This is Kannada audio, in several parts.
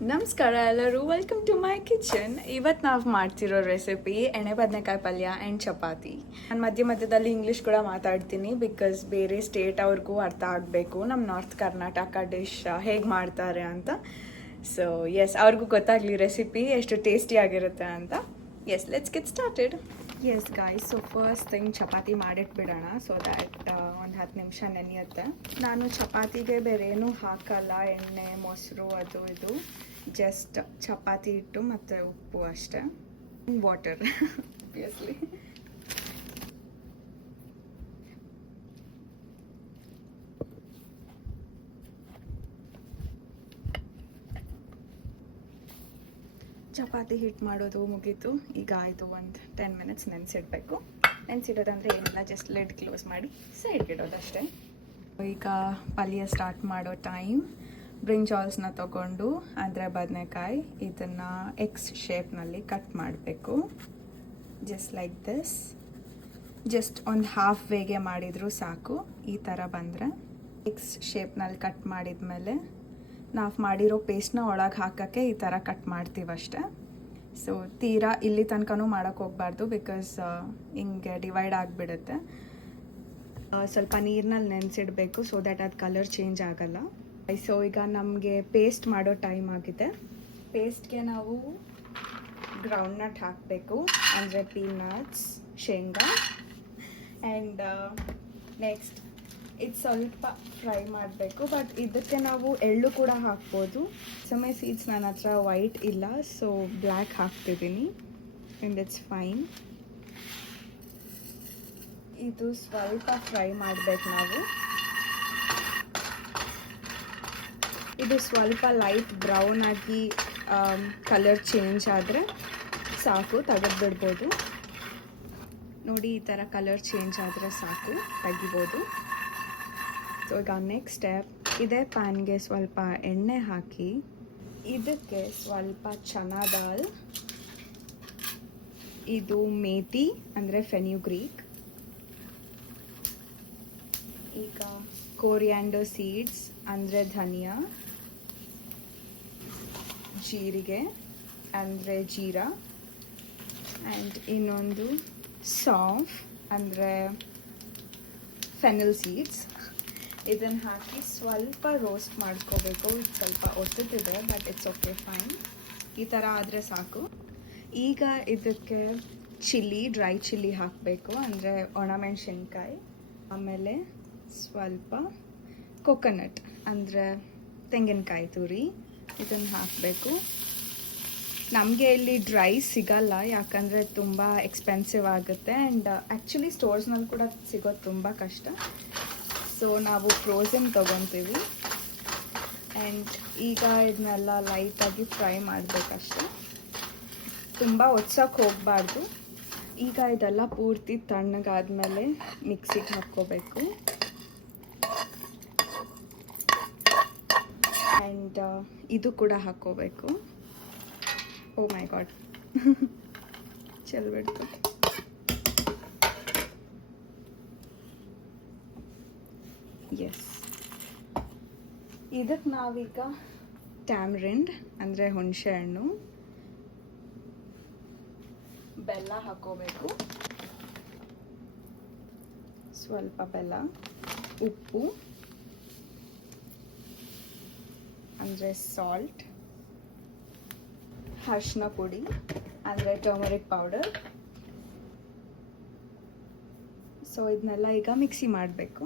ನಮಸ್ಕಾರ ಎಲ್ಲರೂ, ವೆಲ್ಕಮ್ ಟು ಮೈ ಕಿಚನ್. ಇವತ್ತು ನಾವು ಮಾಡ್ತಿರೋ ರೆಸಿಪಿ ಎಣ್ಣೆ ಬದನೆಕಾಯಿ ಪಲ್ಯ ಆ್ಯಂಡ್ ಚಪಾತಿ. ನಾನು ಮಧ್ಯದಲ್ಲಿ ಇಂಗ್ಲೀಷ್ ಕೂಡ ಮಾತಾಡ್ತೀನಿ ಬಿಕಾಸ್ ಬೇರೆ ಸ್ಟೇಟ್ ಅವ್ರಿಗೂ ಅರ್ಥ ಆಗಬೇಕು ನಮ್ಮ ನಾರ್ತ್ ಕರ್ನಾಟಕ ಡಿಶ್ ಹೇಗೆ ಮಾಡ್ತಾರೆ ಅಂತ. ಸೊ ಎಸ್, ಅವ್ರಿಗೂ ಗೊತ್ತಾಗಲಿ ರೆಸಿಪಿ ಎಷ್ಟು ಟೇಸ್ಟಿಯಾಗಿರುತ್ತೆ ಅಂತ. Yes, let's get started. Yes guys, so first thing chapati ಮಾಡಿಟ್ಬಿಡೋಣ ಸೊ ದ್ಯಾಟ್ ಒಂದು 10 ನಿಮಿಷ ನೆನೆಯುತ್ತೆ. ನಾನು ಚಪಾತಿಗೆ ಬೇರೆ ಏನೂ ಹಾಕಲ್ಲ, ಎಣ್ಣೆ ಮೊಸರು ಅದು ಇದು, ಜಸ್ಟ್ ಚಪಾತಿ ಹಿಟ್ಟು ಮತ್ತು ಉಪ್ಪು ಅಷ್ಟೇ, ವಾಟರ್ ಆಬ್ವಿಯಸ್ಲಿ. ಚಪಾತಿ ಹಿಟ್ಟು ಮಾಡೋದು ಮುಗೀತು. ಈಗ ಆಯಿತು, ಒಂದು 10 ಮಿನಿಟ್ಸ್ ನೆನೆಸಿಡಬೇಕು. ನೆನೆಸಿಡೋದಂದರೆ ಏನಿಲ್ಲ, ಜಸ್ಟ್ ಲಿಡ್ ಕ್ಲೋಸ್ ಮಾಡಿ ಸೈಡ್ಗೆ ಇಡೋದಷ್ಟೇ. ಈಗ ಪಲ್ಯ ಸ್ಟಾರ್ಟ್ ಮಾಡೋ ಟೈಮ್. ಬ್ರಿಂಜಾಲ್ಸ್ನ ತೊಗೊಂಡು ಅಂದರೆ ಬದನೆಕಾಯಿ, ಇದನ್ನು ಎಕ್ಸ್ ಶೇಪ್ನಲ್ಲಿ ಕಟ್ ಮಾಡಬೇಕು. Just like this. ಜಸ್ಟ್ ಒಂದು ಹಾಫ್ ವೇಗೆ ಮಾಡಿದರೂ ಸಾಕು. ಈ ಥರ ಬಂದರೆ ಎಕ್ಸ್ ಶೇಪ್ನಲ್ಲಿ ಕಟ್ ಮಾಡಿದ್ಮೇಲೆ ನಾವು ಮಾಡಿರೋ ಪೇಸ್ಟ್ನ ಒಳಗೆ ಹಾಕೋಕ್ಕೆ ಈ ಥರ ಕಟ್ ಮಾಡ್ತೀವಿ ಅಷ್ಟೇ. ಸೊ ತೀರಾ ಇಲ್ಲಿ ತನಕನೂ ಮಾಡೋಕ್ಕೆ ಹೋಗ್ಬಾರ್ದು ಬಿಕಾಸ್ ಹಿಂಗೆ ಡಿವೈಡ್ ಆಗಿಬಿಡುತ್ತೆ. ಸ್ವಲ್ಪ ನೀರಿನಲ್ಲಿ ನೆನೆಸಿಡಬೇಕು ಸೊ ದ್ಯಾಟ್ ಅದು ಕಲರ್ ಚೇಂಜ್ ಆಗಲ್ಲ. ಸೊ ಈಗ ನಮಗೆ ಪೇಸ್ಟ್ ಮಾಡೋ ಟೈಮ್ ಆಗಿದೆ. ಪೇಸ್ಟ್ಗೆ ನಾವು ಗ್ರೌಂಡ್ನಟ್ ಹಾಕಬೇಕು, ಅಂದರೆ ಪೀನಟ್ಸ್, ಶೇಂಗಾ. ಆ್ಯಂಡ್ ನೆಕ್ಸ್ಟ್ ಇದು ಸ್ವಲ್ಪ ಫ್ರೈ ಮಾಡಬೇಕು, ಬಟ್ ಇದಕ್ಕೆ ನಾವು ಎಳ್ಳು ಕೂಡ ಹಾಕ್ಬೋದು. ಸಮಯ ಸೀಡ್ಸ್ ನನ್ನ ಹತ್ರ ವೈಟ್ ಇಲ್ಲ, ಸೊ ಬ್ಲ್ಯಾಕ್ ಹಾಕ್ತಿದ್ದೀನಿ ಆ್ಯಂಡ್ ಇಟ್ಸ್ ಫೈನ್. ಇದು ಸ್ವಲ್ಪ ಫ್ರೈ ಮಾಡಬೇಕು ನಾವು. ಇದು ಸ್ವಲ್ಪ ಲೈಟ್ ಬ್ರೌನ್ ಆಗಿ ಕಲರ್ ಚೇಂಜ್ ಆದರೆ ಸಾಕು, ತೆಗೆದುಬಿಡ್ಬೋದು. ನೋಡಿ, ಈ ಥರ ಕಲರ್ ಚೇಂಜ್ ಆದರೆ ಸಾಕು, ತೆಗಿಬೋದು. ಸೊ ಈಗ ನೆಕ್ಸ್ಟ್ ಸ್ಟೆಪ್ ಇದೆ, ಪ್ಯಾನ್ಗೆ ಸ್ವಲ್ಪ ಎಣ್ಣೆ ಹಾಕಿ ಇದಕ್ಕೆ ಸ್ವಲ್ಪ ಚನಾ ದಾಲ್, ಇದು ಮೇಥಿ ಅಂದರೆ ಫೆನ್ಯುಗ್ರೀಕ್, ಈಗ ಕೋರಿಯಾಂಡರ್ ಸೀಡ್ಸ್ ಅಂದರೆ ಧನಿಯಾ, ಜೀರಿಗೆ ಅಂದರೆ ಜೀರಾ, ಆ್ಯಂಡ್ ಇನ್ನೊಂದು ಸಾಫ್ ಅಂದರೆ ಫೆನಲ್ ಸೀಡ್ಸ್. ಇದನ್ನು ಹಾಕಿ ಸ್ವಲ್ಪ ರೋಸ್ಟ್ ಮಾಡ್ಕೋಬೇಕು. ಇದು ಸ್ವಲ್ಪ ಒತ್ತುತ್ತಿದೆ, ಬಟ್ ಇಟ್ಸ್ ಓಕೆ, ಫೈನ್. ಈ ಥರ ಆದರೆ ಸಾಕು. ಈಗ ಇದಕ್ಕೆ ಡ್ರೈ ಚಿಲ್ಲಿ ಹಾಕಬೇಕು, ಅಂದರೆ ಒಣಮೆಣಸಿನ್ಕಾಯಿ. ಆಮೇಲೆ ಸ್ವಲ್ಪ ಕೊಕೊನಟ್ ಅಂದರೆ ತೆಂಗಿನಕಾಯಿ ತುರಿ, ಇದನ್ನು ಹಾಕಬೇಕು. ನಮಗೆ ಇಲ್ಲಿ ಡ್ರೈ ಸಿಗಲ್ಲ, ಯಾಕಂದರೆ ತುಂಬ ಎಕ್ಸ್ಪೆನ್ಸಿವ್ ಆಗುತ್ತೆ. ಆ್ಯಂಡ್ ಆ್ಯಕ್ಚುಲಿ ಸ್ಟೋರ್ಸ್ನಲ್ಲಿ ಕೂಡ ಸಿಗೋದು ತುಂಬ ಕಷ್ಟ. ಸೊ ನಾವು ಫ್ರೋಝನ್ ತೊಗೊತೀವಿ. ಆ್ಯಂಡ್ ಈಗ ಇದನ್ನೆಲ್ಲ ಲೈಟಾಗಿ ಫ್ರೈ ಮಾಡಬೇಕಷ್ಟೆ, ತುಂಬ ಒಡ್ಸೋಕ್ಕೆ ಹೋಗಬಾರ್ದು. ಈಗ ಇದೆಲ್ಲ ಪೂರ್ತಿ ತಣ್ಣಗಾದ್ಮೇಲೆ ಮಿಕ್ಸಿಗೆ ಹಾಕ್ಕೋಬೇಕು. ಆ್ಯಂಡ್ ಇದು ಕೂಡ ಹಾಕ್ಕೋಬೇಕು. ಓ ಮೈ ಗಾಡ್, ಚೆಲ್ಬಿಡ್ತು. ಎಸ್, ಇದಕ್ಕೆ ನಾವೀಗ ಟ್ಯಾಮ್ರಿಂಡ್ ಅಂದರೆ ಹುಣಸೆ ಹಣ್ಣು, ಬೆಲ್ಲ ಹಾಕೋಬೇಕು, ಸ್ವಲ್ಪ ಬೆಲ್ಲ, ಉಪ್ಪು ಅಂದರೆ ಸಾಲ್ಟ್, ಅರಿಶಿನ ಪುಡಿ ಅಂದರೆ ಟರ್ಮರಿಕ್ ಪೌಡರ್. ಸೊ ಇದನ್ನೆಲ್ಲ ಈಗ ಮಿಕ್ಸಿ ಮಾಡಬೇಕು.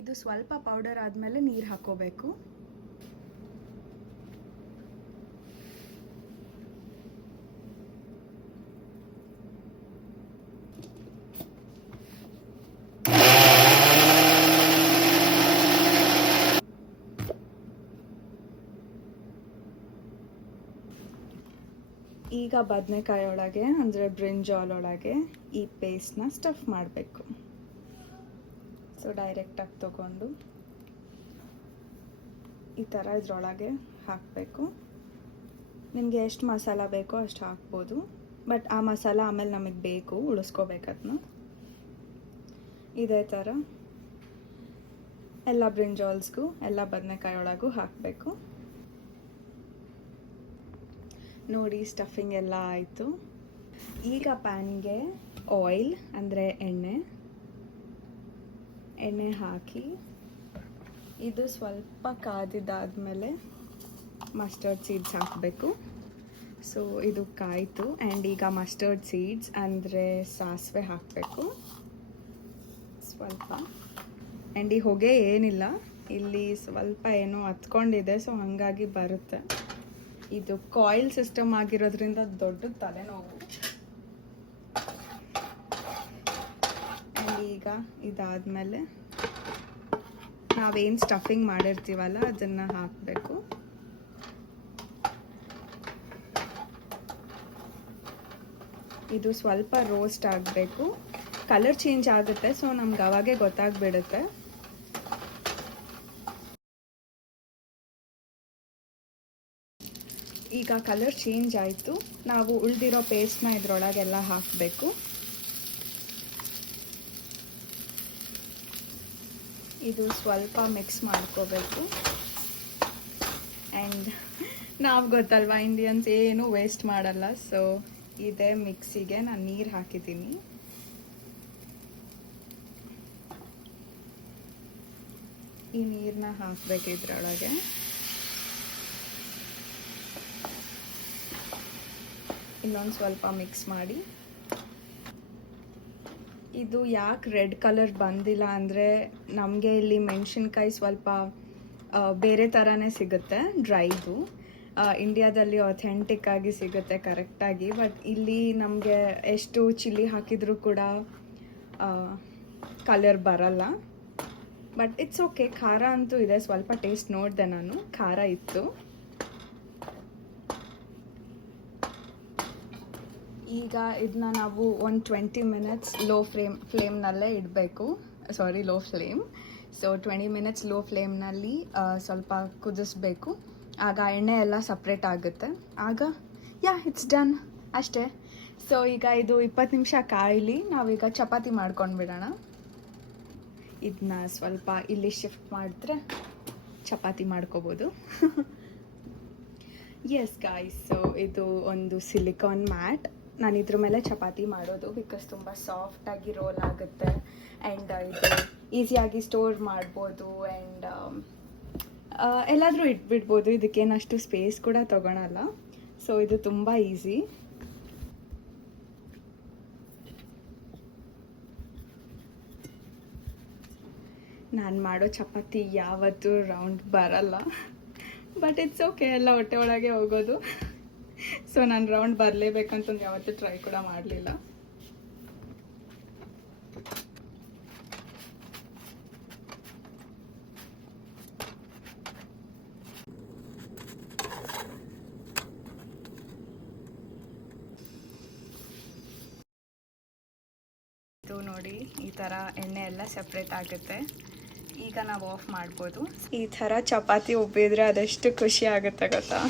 ಇದು ಸ್ವಲ್ಪ ಪೌಡರ್ ಆದಮೇಲೆ ನೀರು ಹಾಕೋಬೇಕು. ಈಗ ಬದನೆಕಾಯಿ ಒಳಗೆ ಅಂದರೆ ಬ್ರಿಂಜಾಲ್ ಒಳಗೆ ಈ ಪೇಸ್ಟ್ನ ಸ್ಟಫ್ ಮಾಡಬೇಕು. ಸೊ ಡೈರೆಕ್ಟಾಗಿ ತಗೊಂಡು ಈ ಥರ ಇದರೊಳಗೆ ಹಾಕಬೇಕು. ನಿಮಗೆ ಎಷ್ಟು ಮಸಾಲ ಬೇಕೋ ಅಷ್ಟು ಹಾಕ್ಬೋದು, ಬಟ್ ಆ ಮಸಾಲ ಆಮೇಲೆ ನಮಗೆ ಬೇಕು, ಉಳಿಸ್ಕೋಬೇಕು ಅದನ್ನ. ಇದೇ ಥರ ಎಲ್ಲ ಬ್ರಿಂಜಾಲ್ಸ್ಗೂ ಎಲ್ಲ ಬದನೆಕಾಯಿ ಒಳಗೂ ಹಾಕಬೇಕು. ನೋಡಿ ಸ್ಟಫಿಂಗ್ ಎಲ್ಲ ಆಯಿತು. ಈಗ ಪ್ಯಾನಿಗೆ ಆಯಿಲ್ ಅಂದರೆ ಎಣ್ಣೆ ಹಾಕಿ ಇದು ಸ್ವಲ್ಪ ಕಾದಿದ್ದಾದಮೇಲೆ ಮಸ್ಟರ್ಡ್ ಸೀಡ್ಸ್ ಹಾಕಬೇಕು. ಸೊ ಇದು ಕಾಯಿತು. ಆ್ಯಂಡ್ ಈಗ ಮಸ್ಟರ್ಡ್ ಸೀಡ್ಸ್ ಅಂದರೆ ಸಾಸಿವೆ ಹಾಕಬೇಕು ಸ್ವಲ್ಪ. ಆ್ಯಂಡ್ ಈ ಹೊಗೆ ಏನಿಲ್ಲ, ಇಲ್ಲಿ ಸ್ವಲ್ಪ ಏನೋ ಹತ್ಕೊಂಡಿದೆ, ಸೊ ಹಾಗಾಗಿ ಬರುತ್ತೆ. ಇದು ಕಾಯಿಲ್ ಸಿಸ್ಟಮ್ ಆಗಿರೋದ್ರಿಂದ ದೊಡ್ಡ ತಲೆನೋವು. ಆ್ಯಂಡ್ ಈಗ ಇದಾದಮೇಲೆ ನಾವೇನು ಸ್ಟಫಿಂಗ್ ಮಾಡಿರ್ತೀವಲ್ಲ ಅದನ್ನು ಹಾಕಬೇಕು. ಇದು ಸ್ವಲ್ಪ ರೋಸ್ಟ್ ಆಗಬೇಕು. ಕಲರ್ ಚೇಂಜ್ ಆಗುತ್ತೆ, ಸೊ ನಮ್ಗೆ ಅವಾಗೇ ಗೊತ್ತಾಗ್ಬಿಡುತ್ತೆ. ಈಗ ಕಲರ್ ಚೇಂಜ್ ಆಯಿತು. ನಾವು ಉಳಿದಿರೋ ಪೇಸ್ಟ್ನ ಇದರೊಳಗೆಲ್ಲ ಹಾಕಬೇಕು. ಇದು ಸ್ವಲ್ಪ ಮಿಕ್ಸ್ ಮಾಡ್ಕೋಬೇಕು. ಆ್ಯಂಡ್ ನಾವು ಗೊತ್ತಲ್ವಾ ಇಂಡಿಯನ್ಸ್ ಏನು ವೇಸ್ಟ್ ಮಾಡಲ್ಲ. ಸೊ ಇದೇ ಮಿಕ್ಸಿಗೆ ನಾನು ನೀರು ಹಾಕಿದ್ದೀನಿ. ಈ ನೀರನ್ನ ಹಾಕಬೇಕು ಇದರೊಳಗೆ. ಇನ್ನೊಂದು ಸ್ವಲ್ಪ ಮಿಕ್ಸ್ ಮಾಡಿ. ಇದು ಯಾಕೆ ರೆಡ್ ಕಲರ್ ಬಂದಿಲ್ಲ ಅಂದರೆ ನಮಗೆ ಇಲ್ಲಿ ಮೆಣಸಿನ್ಕಾಯಿ ಸ್ವಲ್ಪ ಬೇರೆ ಥರನೇ ಸಿಗುತ್ತೆ, ಡ್ರೈದು. ಇಂಡಿಯಾದಲ್ಲಿ ಅಥೆಂಟಿಕ್ ಆಗಿ ಸಿಗುತ್ತೆ ಕರೆಕ್ಟಾಗಿ. ಬಟ್ ಇಲ್ಲಿ ನಮಗೆ ಎಷ್ಟು ಚಿಲ್ಲಿ ಹಾಕಿದರೂ ಕೂಡ ಕಲರ್ ಬರಲ್ಲ. But it's okay. ಖಾರ ಅಂತೂ ಇದೆ, ಸ್ವಲ್ಪ ಟೇಸ್ಟ್ ನೋಡಿದೆ ನಾನು, ಖಾರ ಇತ್ತು. ಈಗ ಇದನ್ನ ನಾವು ಒಂದು 20 ಮಿನಿಟ್ಸ್ ಫ್ಲೇಮ್ನಲ್ಲೇ ಇಡಬೇಕು. Low flame. So 20 minutes low ಫ್ಲೇಮ್ನಲ್ಲಿ ಸ್ವಲ್ಪ ಕುದಿಸ್ಬೇಕು. ಆಗ ಎಣ್ಣೆ ಎಲ್ಲ ಸಪ್ರೇಟ್ ಆಗುತ್ತೆ. ಆಗ ಇಟ್ಸ್ ಡನ್ ಅಷ್ಟೇ. ಸೊ ಈಗ ಇದು 20 ನಿಮಿಷ ಕಾಯಿಲಿ. ನಾವೀಗ ಚಪಾತಿ ಮಾಡ್ಕೊಂಡ್ಬಿಡೋಣ. ಇದನ್ನ ಸ್ವಲ್ಪ ಇಲ್ಲಿ ಶಿಫ್ಟ್ ಮಾಡಿದ್ರೆ ಚಪಾತಿ ಮಾಡ್ಕೋಬೋದು. ಎಸ್ ಗಾಯ್ಸ್, ಸೊ ಇದು ಒಂದು ಸಿಲಿಕಾನ್ ಮ್ಯಾಟ್. ನಾನು ಇದ್ರ ಮೇಲೆ ಚಪಾತಿ ಮಾಡೋದು, ಬಿಕಾಸ್ ತುಂಬ ಸಾಫ್ಟಾಗಿ ರೋಲ್ ಆಗುತ್ತೆ. ಆ್ಯಂಡ್ ಇದು ಈಸಿಯಾಗಿ ಸ್ಟೋರ್ ಮಾಡ್ಬೋದು. ಆ್ಯಂಡ್ ಎಲ್ಲಾದರೂ ಇಟ್ಬಿಡ್ಬೋದು. ಇದಕ್ಕೇನಷ್ಟು ಸ್ಪೇಸ್ ಕೂಡ ತೊಗೊಳಲ್ಲ. ಸೊ ಇದು ತುಂಬ ಈಸಿ. ನಾನು ಮಾಡೋ ಚಪಾತಿ ಯಾವತ್ತೂ ರೌಂಡ್ ಬರಲ್ಲ. ಬಟ್ ಇಟ್ಸ್ ಓಕೆ, ಎಲ್ಲ ಹೊಟ್ಟೆ ಒಳಗೆ ಹೋಗೋದು. ಸೊ ನಾನು ರೌಂಡ್ ಬರಲೇಬೇಕಂತಂದು ಯಾವತ್ತೂ ಟ್ರೈ ಕೂಡ ಮಾಡಲಿಲ್ಲ. ಇದು ನೋಡಿ, ಈ ಥರ ಎಣ್ಣೆ ಎಲ್ಲ ಸಪ್ರೇಟ್ ಆಗುತ್ತೆ. ಈಗ ನಾವು ಆಫ್ ಮಾಡ್ಬೋದು. ಈ ಥರ ಚಪಾತಿ ಉಬ್ಬಿದ್ರೆ ಅದೆಷ್ಟು ಖುಷಿ ಆಗುತ್ತೆ ಗೊತ್ತಾ.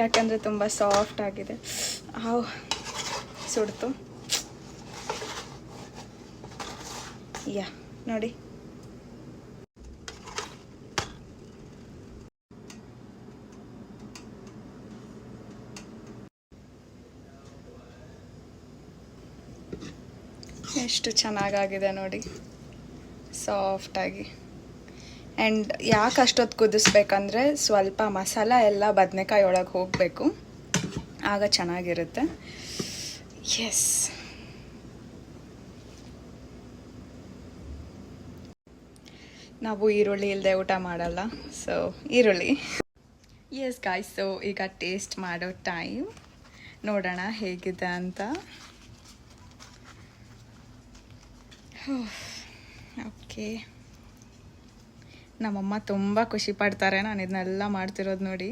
ಯಾಕಂದರೆ ತುಂಬ ಸಾಫ್ಟ್ ಆಗಿದೆ. ಸುಡ್ತು. ನೋಡಿ, ಎಷ್ಟು ಚೆನ್ನಾಗಾಗಿದೆ ನೋಡಿ, ಸಾಫ್ಟಾಗಿ. ಆ್ಯಂಡ್ ಯಾಕೆ ಅಷ್ಟೊತ್ತು ಕುದಿಸ್ಬೇಕಂದ್ರೆ ಸ್ವಲ್ಪ ಮಸಾಲ ಎಲ್ಲ ಬದನೆಕಾಯಿ ಒಳಗೆ ಹೋಗಬೇಕು, ಆಗ ಚೆನ್ನಾಗಿರುತ್ತೆ. ಎಸ್, ನಾವು ಈರುಳ್ಳಿ ಇಲ್ಲದೆ ಊಟ ಮಾಡಲ್ಲ, ಸೊ ಈರುಳ್ಳಿ. ಎಸ್ ಗಾಯ್ಸ್, ಸೊ ಈಗ ಟೇಸ್ಟ್ ಮಾಡೋ ಟೈಮ್. ನೋಡೋಣ ಹೇಗಿದೆ ಅಂತ. ಓಕೆ, ನಮ್ಮಮ್ಮ ತುಂಬ ಖುಷಿ ಪಡ್ತಾರೆ ನಾನು ಇದನ್ನೆಲ್ಲ ಮಾಡ್ತಿರೋದು ನೋಡಿ.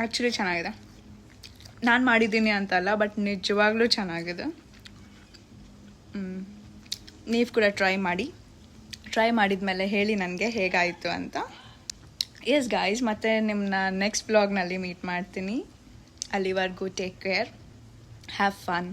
ಆ್ಯಕ್ಚುಲಿ ಚೆನ್ನಾಗಿದೆ. ನಾನು ಮಾಡಿದ್ದೀನಿ ಅಂತಲ್ಲ, ಬಟ್ ನಿಜವಾಗ್ಲೂ ಚೆನ್ನಾಗಿದೆ. ನೀವು ಕೂಡ ಟ್ರೈ ಮಾಡಿ. ಟ್ರೈ ಮಾಡಿದ್ಮೇಲೆ ಹೇಳಿ ನನಗೆ ಹೇಗಾಯಿತು ಅಂತ. ಎಸ್ ಗಾಯ್ಸ್, ಮತ್ತೆ ನಿಮ್ಮನ್ನ ನೆಕ್ಸ್ಟ್ ಬ್ಲಾಗ್ನಲ್ಲಿ ಮೀಟ್ ಮಾಡ್ತೀನಿ. ಅಲ್ಲಿವರೆಗೂ ಟೇಕ್ ಕೇರ್, ಹ್ಯಾವ್ ಫನ್.